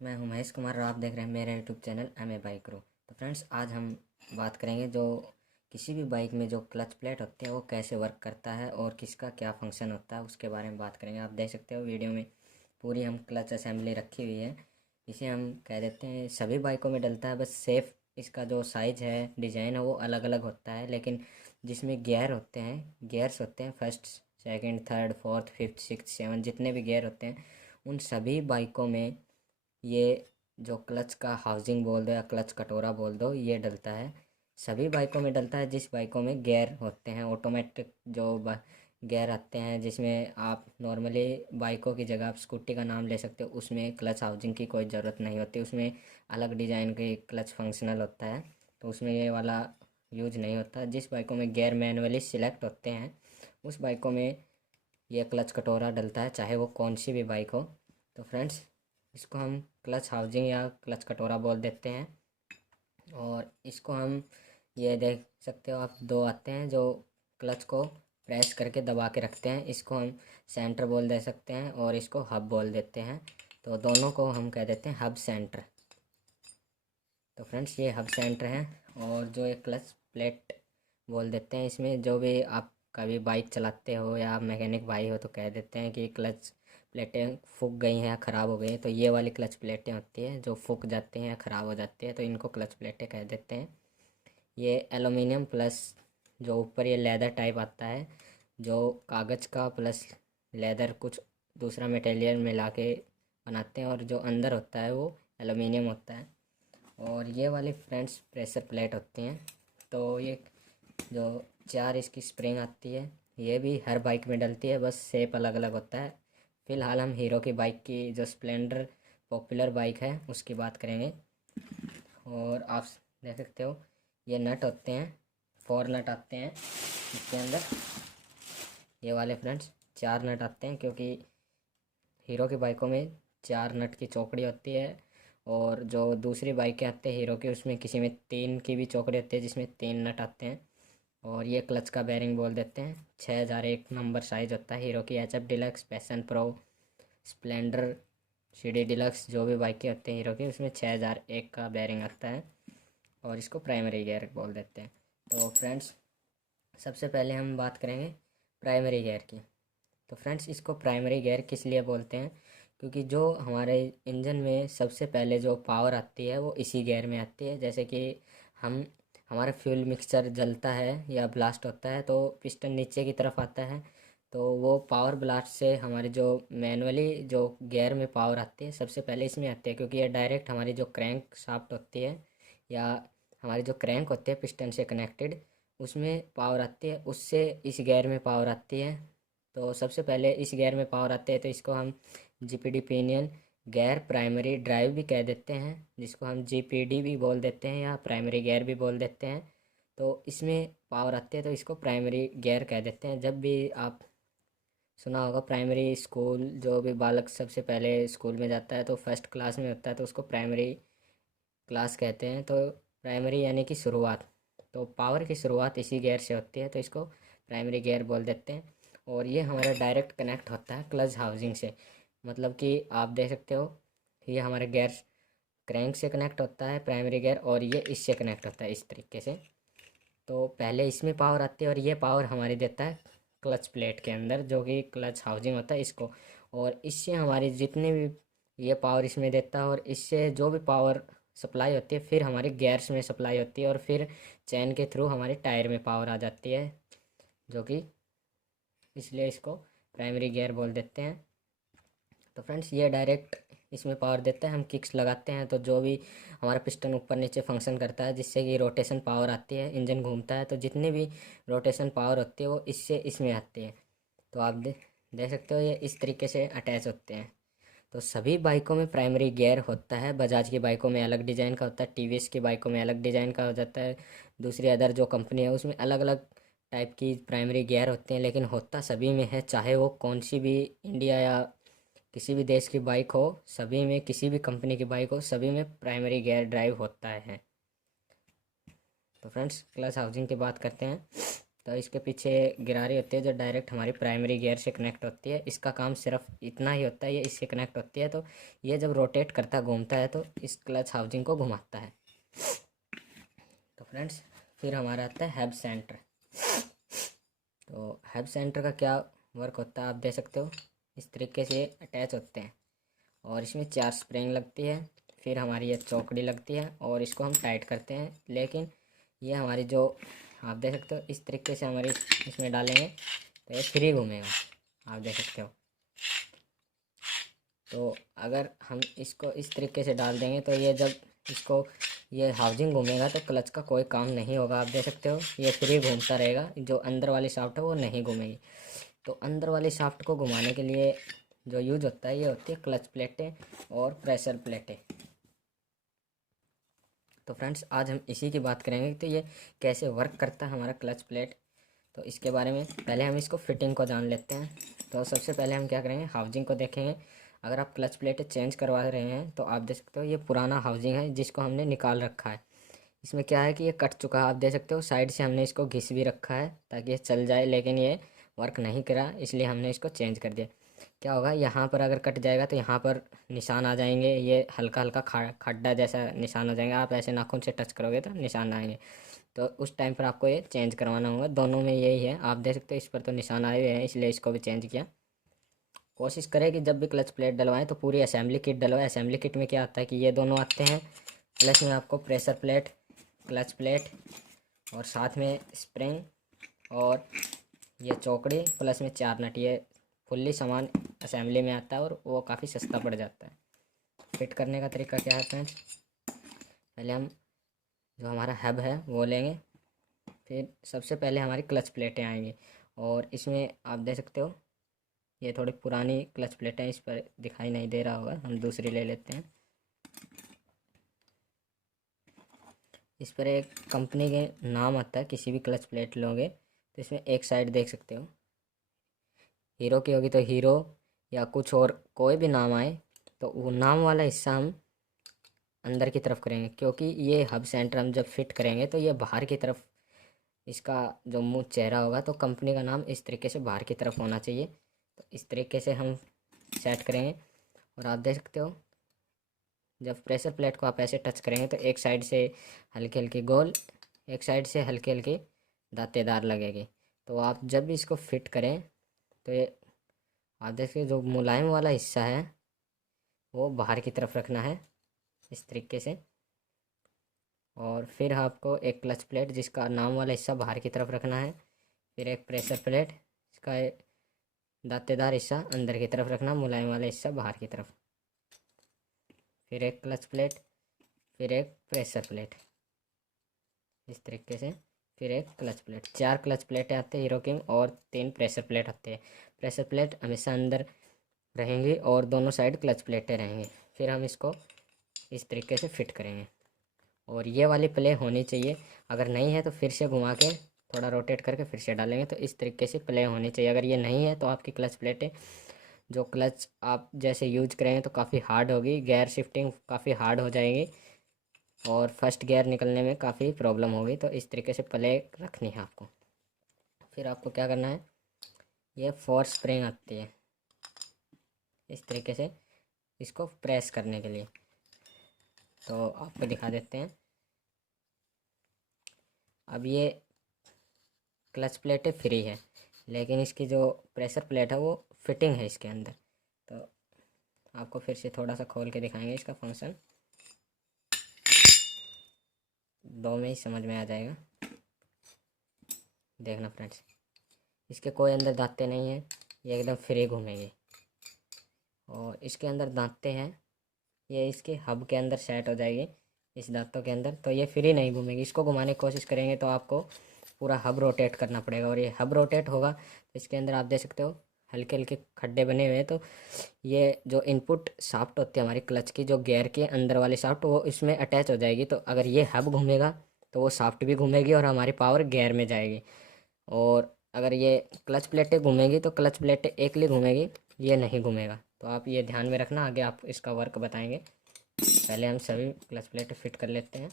मैं हूं महेश कुमार और आप देख रहे हैं मेरा YouTube channel M A bike रो। तो फ्रेंड्स, आज हम बात करेंगे जो किसी भी बाइक में जो क्लच प्लेट होती है वो कैसे वर्क करता है और किसका क्या फंक्शन होता है उसके बारे में बात करेंगे। आप देख सकते हो वीडियो में पूरी हम क्लच असेंबली रखी हुई है। इसे हम कह देते हैं सभी बाइकों में डलता है, बस सेफ इसका जो साइज़ है, डिज़ाइन है वो अलग अलग होता है। लेकिन जिसमें गियर होते हैं, गियर्स होते हैं, first second third fourth fifth six seven, जितने भी गियर होते हैं उन सभी बाइकों में ये जो क्लच का हाउसिंग बोल दो या क्लच कटोरा बोल दो, ये डलता है। सभी बाइकों में डलता है जिस बाइकों में गियर होते हैं, ऑटोमेटिक जो गियर आते हैं, जिसमें आप नॉर्मली बाइकों की जगह आप स्कूटी का नाम ले सकते हो, उसमें क्लच हाउसिंग की कोई ज़रूरत नहीं होती। उसमें अलग डिज़ाइन के क्लच फंक्शनल होता है, तो उसमें ये वाला यूज नहीं होता। जिस बाइकों में गियर मैनुअली सिलेक्ट होते हैं उस बाइकों में ये क्लच कटोरा डलता है, चाहे वो कौन सी भी बाइक हो। तो फ्रेंड्स, इसको हम क्लच हाउसिंग या क्लच कटोरा बोल देते हैं। और इसको हम ये देख सकते हो आप, दो आते हैं जो क्लच को प्रेस करके दबा के रखते हैं, इसको हम सेंटर बोल दे सकते हैं और इसको हब बोल देते हैं। तो दोनों को हम कह देते हैं हब सेंटर। तो फ्रेंड्स, ये हब सेंटर है। और जो एक क्लच प्लेट बोल देते हैं, इसमें जो भी आप कभी बाइक चलाते हो या मैकेनिक भाई हो तो कह देते हैं कि क्लच प्लेटें फूक गई हैं या ख़राब हो गई हैं। तो ये वाली क्लच प्लेटें होती हैं जो फूक जाती हैं या ख़राब हो जाती है, तो इनको क्लच प्लेटें कह देते हैं। ये एलुमिनियम प्लस जो ऊपर ये लेदर टाइप आता है, जो कागज़ का प्लस लेदर कुछ दूसरा मटेरियल मिला के बनाते हैं, और जो अंदर होता है वो एलुमिनियम होता है। और ये वाली फ्रेंड्स प्रेशर प्लेट होती हैं। तो ये जो चार इसकी स्प्रिंग आती है, ये भी हर बाइक में डलती है, बस शेप अलग अलग होता है। फ़िलहाल हम हीरो की बाइक की जो स्प्लेंडर पॉपुलर बाइक है उसकी बात करेंगे। और आप देख सकते हो ये नट होते हैं, 4 नट आते हैं इसके अंदर। ये वाले फ्रेंड्स 4 नट आते हैं, क्योंकि हीरो की बाइकों में 4 नट की चौकड़ी होती है। और जो दूसरी बाइकें आती है हीरो की, उसमें किसी में 3 की भी चौकड़ी होती है जिसमें 3 नट आते हैं। और ये क्लच का बेरिंग बोल देते हैं। 6001 नंबर साइज होता है हीरो की। H F Deluxe, Passion Pro, Splendor, C D Deluxe, जो भी बाइकें होती हैं हीरो की उसमें 6001 का बेरिंग आता है। और इसको प्राइमरी गियर बोल देते हैं। तो फ्रेंड्स, सबसे पहले हम बात करेंगे प्राइमरी गियर की। तो फ्रेंड्स, इसको प्राइमरी गियर किस लिए बोलते हैं? क्योंकि जो हमारे इंजन में सबसे पहले जो पावर आती है वो इसी गियर में आती है। जैसे कि हम हमारा फ्यूल मिक्सचर जलता है या ब्लास्ट होता है तो पिस्टन नीचे की तरफ आता है, तो वो पावर ब्लास्ट से हमारे जो मैनुअली जो गियर में पावर आती है सबसे पहले इसमें आती है, क्योंकि ये डायरेक्ट हमारी जो क्रैंक शाफ्ट होती है या हमारी जो क्रैंक होती है पिस्टन से कनेक्टेड, उसमें पावर आती है, उससे इस गियर में पावर आती है। तो सबसे पहले इस गियर में पावर आते हैं, तो इसको हम GPD pinion gear primary drive भी कह देते हैं, जिसको हम जीपीडी भी बोल देते हैं या प्राइमरी गियर भी बोल देते हैं। तो इसमें पावर आती है तो इसको प्राइमरी गियर कह देते हैं। जब भी आप सुना होगा प्राइमरी स्कूल, जो भी बालक सबसे पहले स्कूल में जाता है तो फर्स्ट क्लास में होता है तो उसको प्राइमरी क्लास कहते हैं। तो प्राइमरी यानी कि शुरुआत, तो पावर की शुरुआत इसी गियर से होती है, तो इसको प्राइमरी गियर बोल देते हैं। और ये हमारा डायरेक्ट कनेक्ट होता है क्लच हाउसिंग से। मतलब कि आप देख सकते हो ये हमारे गियर क्रैंक से कनेक्ट होता है प्राइमरी गियर, और ये इससे कनेक्ट होता है इस तरीके से। तो पहले इसमें पावर आती है और ये पावर हमारी देता है क्लच प्लेट के अंदर, जो कि क्लच हाउसिंग होता है इसको। और इससे हमारी जितने भी ये पावर इसमें देता है, और इससे जो भी पावर सप्लाई होती है फिर हमारे गियर्स में सप्लाई होती है, और फिर चैन के थ्रू हमारे टायर में पावर आ जाती है, जो कि इसलिए इसको प्राइमरी गियर बोल देते हैं। तो फ्रेंड्स, ये डायरेक्ट इसमें पावर देता है। हम किक्स लगाते हैं तो जो भी हमारा पिस्टन ऊपर नीचे फंक्शन करता है, जिससे कि रोटेशन पावर आती है, इंजन घूमता है, तो जितनी भी रोटेशन पावर होती है वो इससे इसमें आती है। तो आप देख सकते हो ये इस तरीके से अटैच होते हैं। तो सभी बाइकों में प्राइमरी गियर होता है। बजाज की बाइकों में अलग डिज़ाइन का होता है, टीवीएस की बाइकों में अलग डिज़ाइन का हो जाता है, दूसरी अदर जो कंपनी है उसमें अलग अलग टाइप की प्राइमरी गियर होते हैं, लेकिन होता सभी में है, चाहे वो कौन सी भी इंडिया या किसी भी देश की बाइक हो, सभी में किसी भी कंपनी की बाइक हो, सभी में प्राइमरी गियर ड्राइव होता है। तो फ्रेंड्स, क्लच हाउसिंग की बात करते हैं। तो इसके पीछे गिरारी होती है जो डायरेक्ट हमारी प्राइमरी गियर से कनेक्ट होती है। इसका काम सिर्फ इतना ही होता है, ये इससे कनेक्ट होती है। तो ये जब रोटेट करता घूमता है तो इस क्लच हाउसिंग को घुमाता है। तो फ्रेंड्स फिर हमारा आता है हब सेंटर। तो हब सेंटर का क्या वर्क होता है आप देख सकते हो। इस तरीके से अटैच होते हैं और इसमें 4 स्प्रिंग लगती है। फिर हमारी ये चौकड़ी लगती है और इसको हम टाइट करते हैं। लेकिन ये हमारी जो आप देख सकते हो इस तरीके से हमारी इसमें डालेंगे तो ये फ्री घूमेगा, आप देख सकते हो। तो अगर हम इसको इस तरीके से डाल देंगे तो ये जब इसको ये हाउसिंग घूमेगा तो क्लच का कोई काम नहीं होगा, आप देख सकते हो। ये फ्री घूमता रहेगा, जो अंदर वाली शाफ्ट है वो नहीं घूमेगी। तो अंदर वाली शाफ्ट को घुमाने के लिए जो यूज होता है ये होती है क्लच प्लेटें और प्रेशर प्लेटें। तो फ्रेंड्स आज हम इसी की बात करेंगे तो ये कैसे वर्क करता है हमारा क्लच प्लेट। तो इसके बारे में पहले हम इसको फिटिंग को जान लेते हैं। तो सबसे पहले हम क्या करेंगे, हाउसिंग को देखेंगे। अगर आप क्लच प्लेटें चेंज करवा रहे हैं तो आप देख सकते हो ये पुराना हाउसिंग है जिसको हमने निकाल रखा है। इसमें क्या है कि ये कट चुका है, आप देख सकते हो। साइड से हमने इसको घिस भी रखा है ताकि ये चल जाए, लेकिन ये वर्क नहीं करा, इसलिए हमने इसको चेंज कर दिया। क्या होगा, यहाँ पर अगर कट जाएगा तो यहाँ पर निशान आ जाएंगे, ये हल्का हल्का खड्डा जैसा निशान हो जाएंगे। आप ऐसे नाखून से टच करोगे तो निशान आएंगे। तो उस टाइम पर आपको ये चेंज करवाना होगा। दोनों में यही है, आप देख सकते हो इस पर तो निशान आए हुए हैं, इसलिए इसको भी चेंज किया। कोशिश करें कि जब भी क्लच प्लेट डलवाएं तो पूरी असेंबली किट डलवाएं। असेंबली किट में क्या आता है कि ये दोनों आते हैं, प्लस में आपको प्रेशर प्लेट, क्लच प्लेट और साथ में स्प्रिंग और ये चौकड़ी प्लस में 4 नट। ये फुल्ली सामान असेंबली में आता है और वो काफ़ी सस्ता पड़ जाता है। फिट करने का तरीका क्या है फ्रेंड्स, पहले हम जो हमारा हब है वो लेंगे। फिर सबसे पहले हमारी क्लच प्लेटें आएंगी और इसमें आप देख सकते हो ये थोड़ी पुरानी क्लच प्लेटें, इस पर दिखाई नहीं दे रहा होगा, हम दूसरी ले लेते हैं। इस पर एक कंपनी के नाम आता है, किसी भी क्लच प्लेट लोगे तो इसमें एक साइड देख सकते हो, हीरो की होगी तो हीरो या कुछ और कोई भी नाम आए तो वो नाम वाला हिस्सा हम अंदर की तरफ करेंगे, क्योंकि ये हब सेंटर हम जब फिट करेंगे तो ये बाहर की तरफ इसका जो मुंह चेहरा होगा, तो कंपनी का नाम इस तरीके से बाहर की तरफ होना चाहिए। तो इस तरीके से हम सेट करेंगे और आप देख सकते हो जब प्रेशर प्लेट को आप ऐसे टच करेंगे तो एक साइड से हल्की हल्की गोल, एक साइड से हल्की हल्की दांतेदार लगेगी। तो आप जब भी इसको फिट करें तो ये आप देखिए जो मुलायम वाला हिस्सा है वो बाहर की तरफ रखना है इस तरीके से। और फिर आपको एक क्लच प्लेट जिसका नाम वाला हिस्सा बाहर की तरफ रखना है। फिर एक प्रेशर प्लेट, इसका दांतेदार हिस्सा अंदर की तरफ रखना, मुलायम वाला हिस्सा बाहर की तरफ। फिर एक क्लच प्लेट, फिर एक प्रेशर प्लेट, इस तरीके से। फिर एक क्लच प्लेट, 4 क्लच प्लेटें आते हैं हीरो की और 3 प्रेशर प्लेट आते हैं। प्रेशर प्लेट हमेशा अंदर रहेंगी और दोनों साइड क्लच प्लेटें रहेंगी। फिर हम इसको इस तरीके से फिट करेंगे और ये वाली प्ले होनी चाहिए। अगर नहीं है तो फिर से घुमा के थोड़ा रोटेट करके फिर से डालेंगे, तो इस तरीके से प्ले होनी चाहिए। अगर ये नहीं है तो आपकी क्लच प्लेटें जो क्लच आप जैसे यूज करेंगे तो काफ़ी हार्ड होगी, गियर शिफ्टिंग काफ़ी हार्ड हो जाएगी और फर्स्ट गियर निकलने में काफ़ी प्रॉब्लम होगी। तो इस तरीके से प्ले रखनी है आपको। फिर आपको क्या करना है, ये फोर्स स्प्रिंग आती है इस तरीके से इसको प्रेस करने के लिए। तो आपको दिखा देते हैं। अब ये क्लच प्लेटें फ्री है, लेकिन इसकी जो प्रेशर प्लेट है वो फिटिंग है इसके अंदर। तो आपको फिर से थोड़ा सा खोल के दिखाएंगे इसका फंक्शन, 2 में ही समझ में आ जाएगा। देखना फ्रेंड्स, इसके कोई अंदर दांते नहीं हैं, ये एकदम फ्री घूमेंगे। और इसके अंदर दांते हैं, ये इसके हब के अंदर सेट हो जाएगी इस दांतों के अंदर, तो ये फ्री नहीं घूमेगी। इसको घुमाने की कोशिश करेंगे तो आपको पूरा हब रोटेट करना पड़ेगा और ये हब रोटेट होगा तो इसके अंदर आप देख सकते हो हल्के हल्के खड्डे बने हुए हैं। तो ये जो इनपुट शाफ्ट होती है हमारी क्लच की, जो गियर के अंदर वाली शाफ्ट, वो इसमें अटैच हो जाएगी। तो अगर ये हब घूमेगा तो वो शाफ्ट भी घूमेगी और हमारी पावर गियर में जाएगी। और अगर ये क्लच प्लेटें घूमेगी तो क्लच प्लेटें एकली घूमेगी, ये नहीं घूमेगा। तो आप ये ध्यान में रखना, आगे आप इसका वर्क बताएंगे। पहले हम सभी क्लच प्लेटें फिट कर लेते हैं।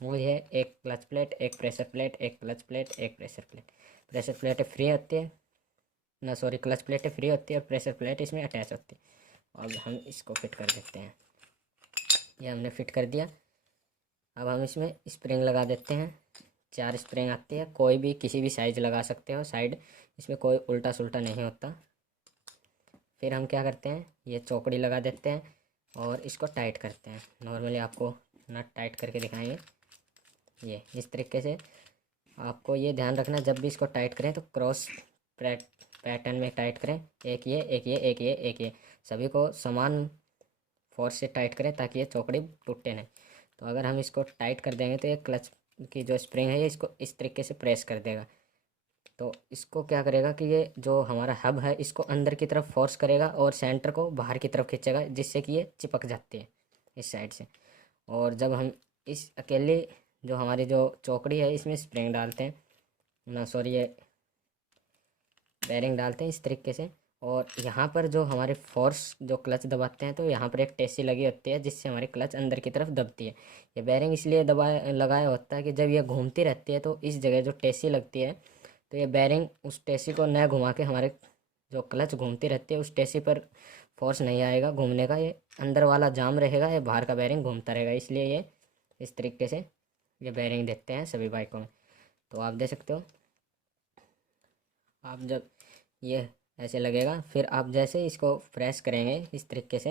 वो है एक क्लच प्लेट, एक प्रेशर प्लेट, एक क्लच प्लेट, एक pressure plate. Pressure plate free होती है ना, सॉरी, क्लच प्लेटें फ्री होती है और प्रेशर प्लेट इसमें अटैच होती है। अब हम इसको फिट कर देते हैं। ये हमने फिट कर दिया। अब हम इसमें स्प्रिंग लगा देते हैं। 4 स्प्रिंग आती है, कोई भी किसी भी साइज लगा सकते हो साइड, इसमें कोई उल्टा सुल्टा नहीं होता। फिर हम क्या करते हैं, ये चौकड़ी लगा देते हैं और इसको टाइट करते हैं। नॉर्मली आपको नट टाइट करके दिखाएंगे। ये इस तरीके से आपको ये ध्यान रखना, जब भी इसको टाइट करें तो क्रॉस पैटर्न में टाइट करें। एक ये, एक ये, एक ये, एक ये, सभी को समान फोर्स से टाइट करें ताकि ये चौकड़ी टूटे नहीं। तो अगर हम इसको टाइट कर देंगे तो ये क्लच की जो स्प्रिंग है ये इसको इस तरीके से प्रेस कर देगा। तो इसको क्या करेगा कि ये जो हमारा हब है इसको अंदर की तरफ फोर्स करेगा और सेंटर को बाहर की तरफ खींचेगा, जिससे कि ये चिपक जाती है इस साइड से। और जब हम इस अकेले जो हमारी जो चौकड़ी है इसमें स्प्रिंग डालते हैं ना, सॉरी, ये बेरिंग डालते हैं इस तरीके से, और यहाँ पर जो हमारे फोर्स जो क्लच दबाते हैं तो यहाँ पर एक टेसी लगी होती है जिससे हमारी क्लच अंदर की तरफ दबती है। ये बेरिंग इसलिए दबाया लगाया होता है कि जब ये घूमती रहती है तो इस जगह जो टेसी लगती है तो ये बेरिंग उस टेसी को न घुमा के हमारे जो क्लच घूमती रहती है उस टेसी पर फोर्स नहीं आएगा घूमने का, ये अंदर वाला जाम रहेगा, ये बाहर का बेरिंग घूमता रहेगा। इसलिए ये इस तरीके से ये बेरिंग देते हैं सभी बाइकों में। तो आप देख सकते हो, आप जब ये ऐसे लगेगा, फिर आप जैसे इसको प्रेस करेंगे इस तरीके से,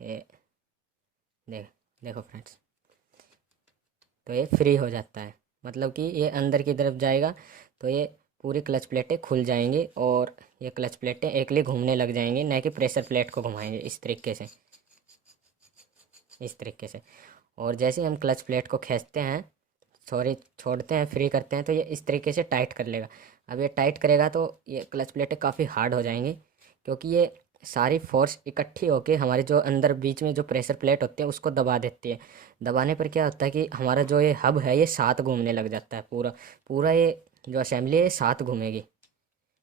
ये देखो फ्रेंड्स, तो ये फ्री हो जाता है। मतलब कि ये अंदर की तरफ जाएगा तो ये पूरी क्लच प्लेटें खुल जाएंगी और ये क्लच प्लेटें एकली घूमने लग जाएंगी, न कि प्रेशर प्लेट को घुमाएंगे इस तरीके से, इस तरीके से। और जैसे हम क्लच प्लेट को खींचते हैं, सॉरी छोड़ते हैं, फ्री करते हैं, तो ये इस तरीके से टाइट कर लेगा। अब ये टाइट करेगा तो ये क्लच प्लेटें काफ़ी हार्ड हो जाएंगी, क्योंकि ये सारी फोर्स इकट्ठी होके हमारे जो अंदर बीच में जो प्रेशर प्लेट होती है उसको दबा देती है। दबाने पर क्या होता है कि हमारा जो ये हब है ये साथ घूमने लग जाता है, पूरा पूरा ये जो असेंबली है ये साथ घूमेगी,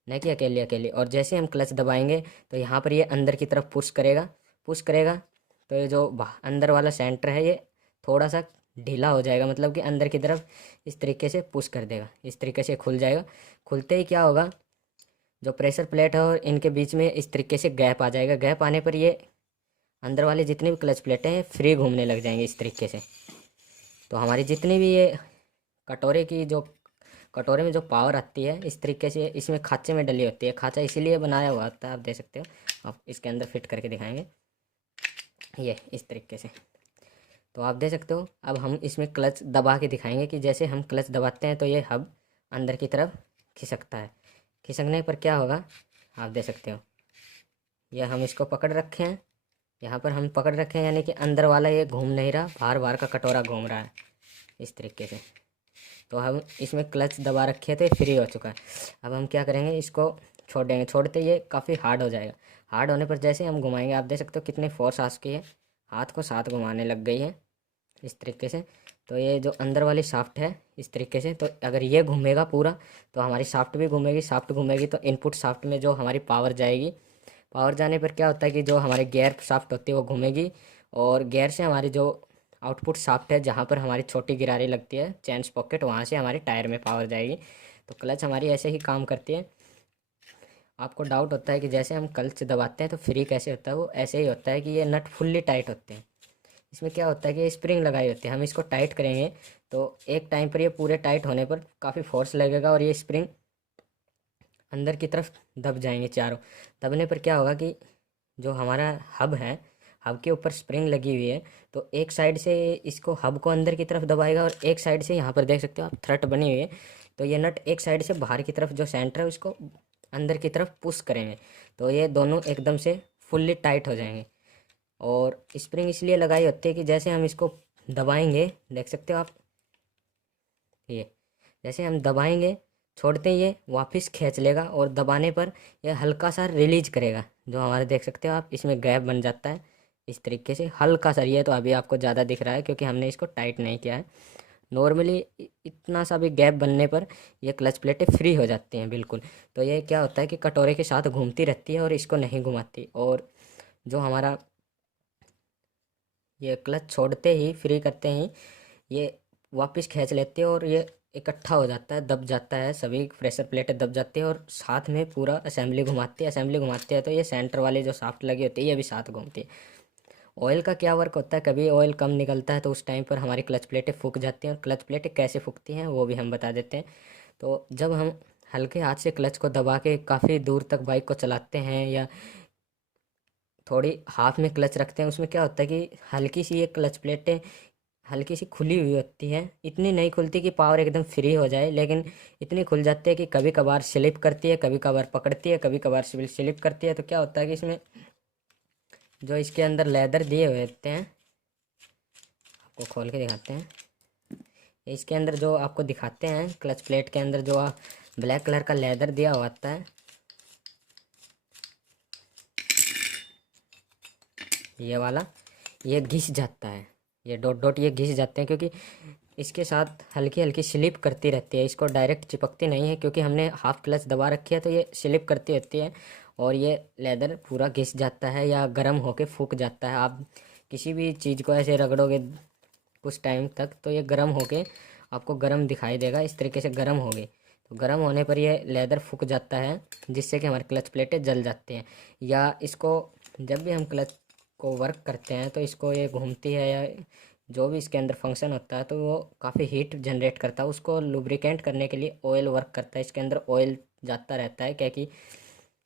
न कि अकेले अकेले। और जैसे हम क्लच दबाएंगे तो यहाँ पर ये अंदर की तरफ पुश करेगा, पुश करेगा, तो ये जो अंदर वाला सेंटर है ये थोड़ा सा ढीला हो जाएगा, मतलब कि अंदर की तरफ इस तरीके से पुश कर देगा, इस तरीके से खुल जाएगा। खुलते ही क्या होगा, जो प्रेशर प्लेट है और इनके बीच में इस तरीके से गैप आ जाएगा। गैप आने पर ये अंदर वाले जितनी भी क्लच प्लेटें हैं फ्री घूमने लग जाएंगे इस तरीके से। तो हमारी जितनी भी ये कटोरे की जो कटोरे में जो पावर आती है इस तरीके से इसमें खाँचे में डली होती है। खाँचा इसीलिए बनाया हुआ होता है, आप देख सकते हो। आप इसके अंदर फिट करके दिखाएंगे ये इस तरीके से। तो आप देख सकते हो, अब हम इसमें क्लच दबा के दिखाएंगे कि जैसे हम क्लच दबाते हैं तो ये हब अंदर की तरफ खिसकता है। खिसकने पर क्या होगा आप देख सकते हो, यह हम इसको पकड़ रखे हैं, यहाँ पर हम पकड़ रखे हैं, यानी कि अंदर वाला ये घूम नहीं रहा, बाहर बाहर का कटोरा घूम रहा है इस तरीके से। तो हम इसमें क्लच दबा रखे थे, फ्री हो चुका है। अब हम क्या करेंगे, इसको छोड़ देंगे। छोड़ते ये काफ़ी हार्ड हो जाएगा। हार्ड होने पर जैसे हम घुमाएंगे, आप देख सकते हो कितनी फोर्स आ चुकी है, हाथ को साथ घुमाने लग गई है इस तरीके से। तो ये जो अंदर वाली शाफ्ट है इस तरीके से, तो अगर ये घूमेगा पूरा तो हमारी शाफ्ट भी घूमेगी। शाफ्ट घूमेगी तो इनपुट शाफ्ट में जो हमारी पावर जाएगी, पावर जाने पर क्या होता है कि जो हमारे गियर शाफ्ट होती है वो घूमेगी, और गियर से हमारी जो आउटपुट शाफ्ट है जहाँ पर हमारी छोटी गिरारी लगती है चैन स्पॉकेट, वहाँ से हमारे टायर में पावर जाएगी। तो क्लच हमारी ऐसे ही काम करती है। आपको डाउट होता है कि जैसे हम क्लच दबाते हैं तो फ्री कैसे होता है, वो ऐसे ही होता है कि ये नट फुल्ली टाइट होते हैं। इसमें क्या होता है कि स्प्रिंग लगाई होती है, हम इसको टाइट करेंगे तो एक टाइम पर ये पूरे टाइट होने पर काफ़ी फोर्स लगेगा और ये स्प्रिंग अंदर की तरफ दब जाएंगे चारों। दबने पर क्या होगा कि जो हमारा हब है, हब के ऊपर स्प्रिंग लगी हुई है, तो एक साइड से इसको हब को अंदर की तरफ दबाएगा और एक साइड से यहाँ पर देख सकते हो आप थ्रट बनी हुई है, तो ये नट एक साइड से बाहर की तरफ जो सेंटर है उसको अंदर की तरफ पुश करेंगे, तो ये दोनों एकदम से फुल्ली टाइट हो जाएंगे। और स्प्रिंग इसलिए लगाई होती है कि जैसे हम इसको दबाएंगे, देख सकते हो आप, ये जैसे हम दबाएंगे, छोड़ते ही ये वापस खींच लेगा और दबाने पर यह हल्का सा रिलीज करेगा। जो हमारे देख सकते हो आप, इसमें गैप बन जाता है इस तरीके से हल्का सा। ये तो अभी आपको ज़्यादा दिख रहा है क्योंकि हमने इसको टाइट नहीं किया है। नॉर्मली इतना सा भी गैप बनने पर ये क्लच प्लेटें फ्री हो जाती हैं बिल्कुल। तो ये क्या होता है कि कटोरे के साथ घूमती रहती है और इसको नहीं घुमाती। और जो हमारा ये क्लच छोड़ते ही, फ्री करते ही, ये वापस खींच लेती है और ये इकट्ठा हो जाता है, दब जाता है, सभी प्रेशर प्लेटें दब जाती है और साथ में पूरा असेंबली घुमाती है तो ये सेंटर वाली जो शाफ्ट लगी होती है ये भी साथ घूमती है। ऑयल का क्या वर्क होता है, कभी ऑयल कम निकलता है तो उस टाइम पर हमारी क्लच प्लेटें फूक जाती हैं, और क्लच प्लेटें कैसे फूकती हैं वो भी हम बता देते हैं। तो जब हम हल्के हाथ से क्लच को दबा के काफ़ी दूर तक बाइक को चलाते हैं या थोड़ी हाथ में क्लच रखते हैं, उसमें क्या होता है कि हल्की सी ये क्लच प्लेटें हल्की सी खुली हुई होती है, इतनी नहीं खुलती कि पावर एकदम फ्री हो जाए, लेकिन इतनी खुल जाती है कि कभी कभार स्लिप करती है, कभी कभार पकड़ती है, कभी कभार स्लिप करती है। तो क्या होता है कि इसमें जो इसके अंदर लेदर दिए हुए होते हैं, आपको खोल के दिखाते हैं, इसके अंदर जो आपको दिखाते हैं क्लच प्लेट के अंदर जो ब्लैक कलर का लेदर दिया हुआ होता है, ये वाला, ये घिस जाता है, ये डॉट डॉट ये घिस जाते हैं क्योंकि इसके साथ हल्की हल्की स्लिप करती रहती है, इसको डायरेक्ट चिपकती नहीं है क्योंकि हमने हाफ क्लच दबा रखी है तो ये स्लिप करती रहती है और ये लेदर पूरा घिस जाता है या गर्म होके फूक जाता है। आप किसी भी चीज़ को ऐसे रगड़ोगे कुछ टाइम तक तो ये गर्म होके आपको गर्म दिखाई देगा, इस तरीके से गर्म होगी, तो गर्म होने पर ये लेदर फूक जाता है जिससे कि हमारी क्लच प्लेटें जल जाती हैं। या इसको जब भी हम क्लच को वर्क करते हैं तो इसको ये घूमती है या जो भी इसके अंदर फंक्शन होता है तो वो काफ़ी हीट जनरेट करता है, उसको लुब्रिकेंट करने के लिए ऑयल वर्क करता है, इसके अंदर ऑयल जाता रहता है क्या कि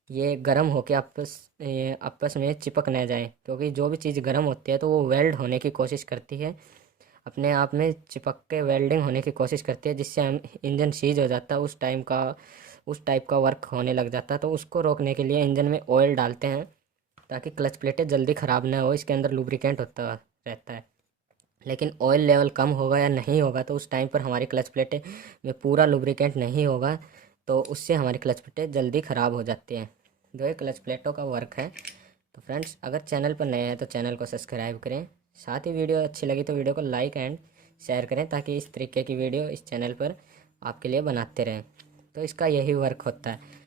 ये गर्म होके आपस में चिपक न जाए, क्योंकि जो भी चीज़ गर्म होती है तो वो वेल्ड होने की कोशिश करती है, अपने आप में चिपक के वेल्डिंग होने की कोशिश करती है, जिससे हम इंजन सीज हो जाता है, उस टाइप का वर्क होने लग जाता है। तो उसको रोकने के लिए इंजन में ऑयल डालते हैं ताकि क्लच प्लेटें जल्दी ख़राब ना हो, इसके अंदर लुब्रिकेंट होता रहता है। लेकिन ऑयल लेवल कम होगा या नहीं होगा तो उस टाइम पर हमारी क्लच प्लेटें में पूरा लुब्रिकेंट नहीं होगा तो उससे हमारी क्लच प्लेटें जल्दी ख़राब हो जाती हैं। तो ये क्लच प्लेटों का वर्क है। तो फ्रेंड्स, अगर चैनल पर नए हैं तो चैनल को सब्सक्राइब करें, साथ ही वीडियो अच्छी लगी तो वीडियो को लाइक एंड शेयर करें ताकि इस तरीके की वीडियो इस चैनल पर आपके लिए बनाते रहें। तो इसका यही वर्क होता है।